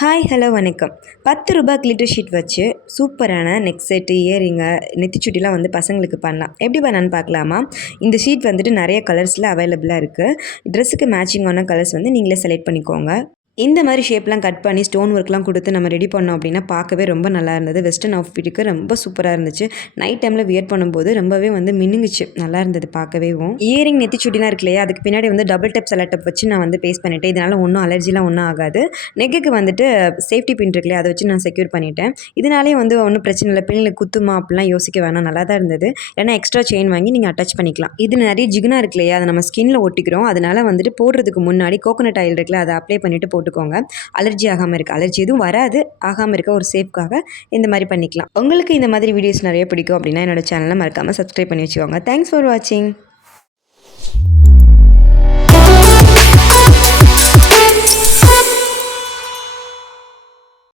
Hi hello வணக்கம். ரூ. 10 glitter sheet வச்சு சூப்பரான நெக் செட்டு, இயரிங்கு, நெத்திச்சுட்டிலாம் வந்து பசங்களுக்கு பண்ணலாம். எப்படி பண்ணலான்னு பார்க்கலாமா? இந்த ஷீட் வந்துட்டு நிறைய கலர்ஸில் அவைலபிளாக இருக்குது. ட்ரெஸ்ஸுக்கு மேட்சிங்கான கலர்ஸ் வந்து நீங்களே செலக்ட் பண்ணிக்கோங்க. இந்த மாதிரி ஷேப்லாம் கட் பண்ணி ஸ்டோன் ஒர்க்லாம் கொடுத்து நம்ம ரெடி பண்ணோம் அப்படின்னா பார்க்கவே ரொம்ப நல்லா இருந்தது. வெஸ்டர்ன் அவுட்ஃபிட்டுக்கு ரொம்ப சூப்பராக இருந்துச்சு. நைட் டைமில் வியர் பண்ணும்போது ரொம்பவே வந்து மினுங்குச்சு, நல்லா இருந்தது பார்க்கவேவும். இயரிங் நெத்திச்சுட்டிலாம் இருக்கு இல்லையா, அதுக்கு பின்னாடி வந்து டபுள் டப் செலட்டப் வச்சு நான் வந்து பேஸ்ட் பண்ணிட்டேன். இதனால் ஒன்றும் அலர்ஜிலாம் ஒன்றும் ஆகாது. நெக்குக்கு வந்துட்டு சேஃப்டி பின் இருக்கு இல்லையா, அதை வச்சு நான் செக்யூர் பண்ணிட்டேன். இதனாலே வந்து ஒன்றும் பிரச்சனை இல்லை, பிள்ளைங்களுக்கு குத்துமா அப்படிலாம் யோசிக்க வேணாம், நல்லா தான் இருந்தது. ஏன்னா எக்ஸ்ட்ரா செயின் வாங்கி நீங்கள் அட்டாச் பண்ணிக்கலாம். இது நிறைய ஜிகுனா இருக்கு இல்லையா, அதை நம்ம ஸ்கின்ல ஒட்டிக்கிறோம். அதனால வந்துட்டு போடுறதுக்கு முன்னாடி கோகோனட் ஆயில் இருக்குல்ல, அதை அப்ளை பண்ணிட்டு போட்டுக்கோங்க. அலர்ஜி ஆகாமல் இருக்குது, அலர்ஜி எதுவும் வராது, ஆகாமல் இருக்க ஒரு சேஃப்காக இந்த மாதிரி பண்ணிக்கலாம். உங்களுக்கு இந்த மாதிரி வீடியோஸ் நிறைய பிடிக்கும் அப்படின்னா என்னோட சேனலை மறக்காமல் சப்ஸ்கிரைப் பண்ணி வச்சுக்கோங்க. தேங்க்ஸ் ஃபார் வாட்சிங்.